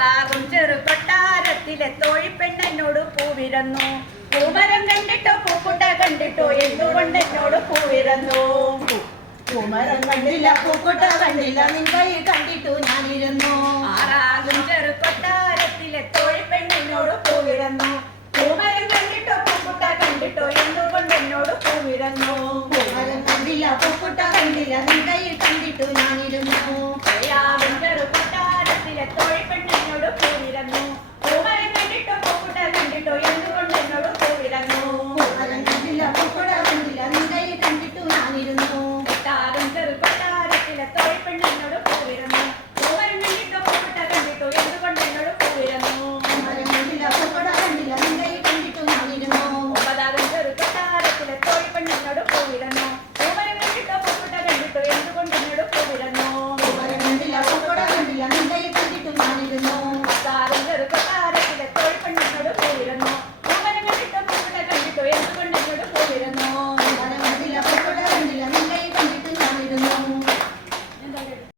പൂമരാറും ചെറു കൊട്ടാരത്തിലെ തോഴിപ്പെണ്ണോട് പൂവിരന്നു. പൂമരം കണ്ടിട്ടോ പൂക്കുട്ട കണ്ടിട്ടോ എന്തുകൊണ്ട് എന്നോട് പൂവിരന്നു. പൂമരം കണ്ടില്ല പൂക്കുട്ട കണ്ടില്ല നിൻ കൈ